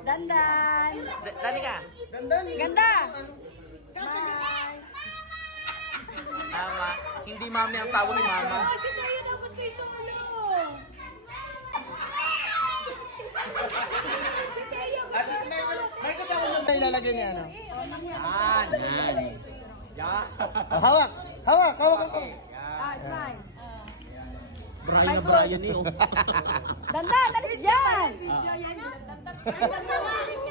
Dandan. Dali ka. Ganda. Tama. Hindi mami ang tawag ni mama. Kasi tayo daw gusto yung solo. Si Teo gusto yung solo. May kasama lang tayo ilalagay niya, ano? Yan. Yan. Yan. Hawak! Hawak! Hawak ako! Smile. Brian na Brian eh. Oh. Dandan, alis dyan.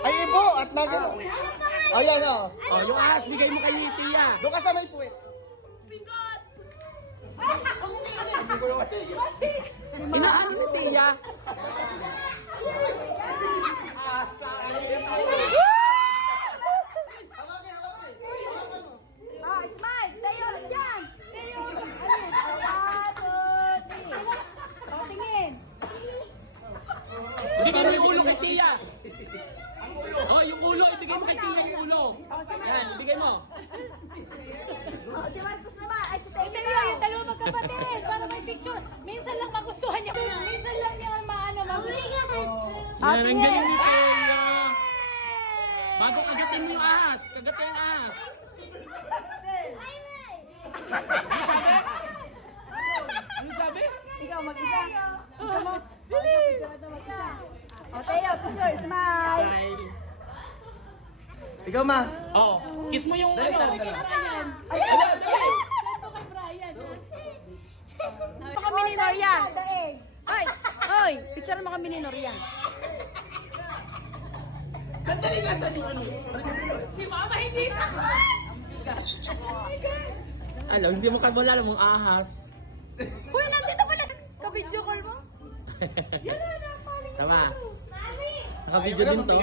Ay, ibo! At nagano! Ayan, o. Oh, yung ahas, bigay mo kay Tia. Doon ka sa may puwet. Inaas ni Tia. Smile. Tayo, alis dyan. Tayo, alis. 1, 2, 3. O, tingin. Ibigay mo yung ulo kay Tia. Oh, yung ulo, ibigay mo kay Tia yung ulo. Yan, ibigay mo. O, si Marcos naman. Ay, si Tayo. Yung dalawa magkapatid. Para may picture. Minsan lang magustuhan niya. Minsan lang niya maano magustuhan. Yan, ang galing ni Tia. Bago kagatin mo yung ahas. Kagatin yung ahas. Ano sabi? Ikaw mag-isa. Gusto mo? Bilis! Mag-isa. O, Teo, picture. Smile. Smile. Ikaw, ma. Oh, kiss mo yung Dali, ano. dali, dali. Brian. Ay, send mo kay Brian. Pa kami ni Norian. Ay, oy, picture mo kami ni Norian. Sandali ka sa ano? Si Mama hindi na. Alam, hindi mo kabala mong ahas. Uy, nandito pala sa ka-video call mo. Yan na, paling. Sama. Naka-video din to.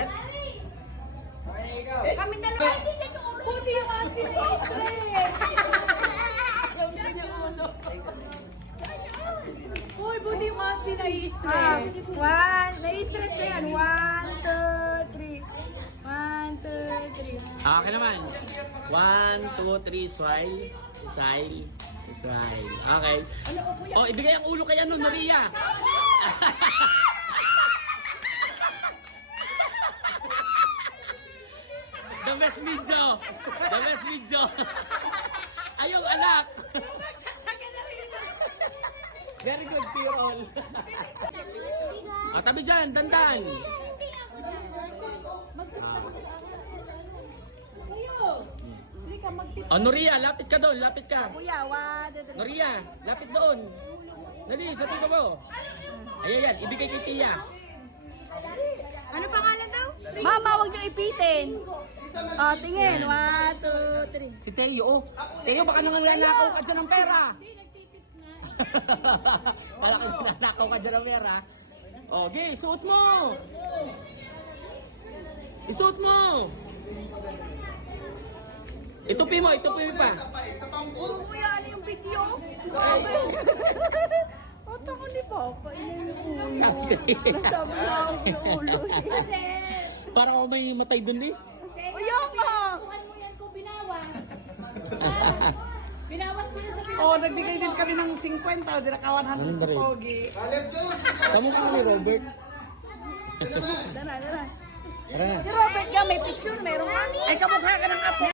Kami dalawa. Buti yung ating na-stress. Uy, buti yung ating na-stress. Na-stress na yan. 1, 2, 3. 1, 2, 3. Okay naman. 1, 2, 3, smile. Smile. Smile. Okay. Oh, ibigay ang ulo kay ano, Maria. The best video. The best video. Ayong anak. Very good, Pirol. Tabi dyan, dandan. Hindi ka magtip. Oh, Noria, lapit ka doon, lapit ka. Kuya, 1, 2, 3. Noria, lapit doon. Dali, sa tito mo. Ayan, yan, ibigay kay Tia. Ano pangalan daw? Mama, huwag niyo ipitin. O, tingin. 1, 2, 3. Si Teo, oh. Teo, baka nangangalakaw ka dyan ng pera. Kala ka nanakaw ka dyan ng pera. Okay, suot mo. Isuot mo. Itupi mo pa. Puro mo yan yung video. Sabi. Ata ko ni Papa, ilan yung ulo. Sabi ko. Nasabi na ako yung ulo. Kasi, Para ako may matay dun eh. ayaw nga. Tukan mo yan kung binawas. Binawas mo na sa Oo, nagbigay din kami ng 50 o dinaka 100 sa Pogi. Let's go! Kamu ka ni Robert. Dala. Tara na. Si Robert nga, may picture, meron nga. Ay, kamukha ka ng apo.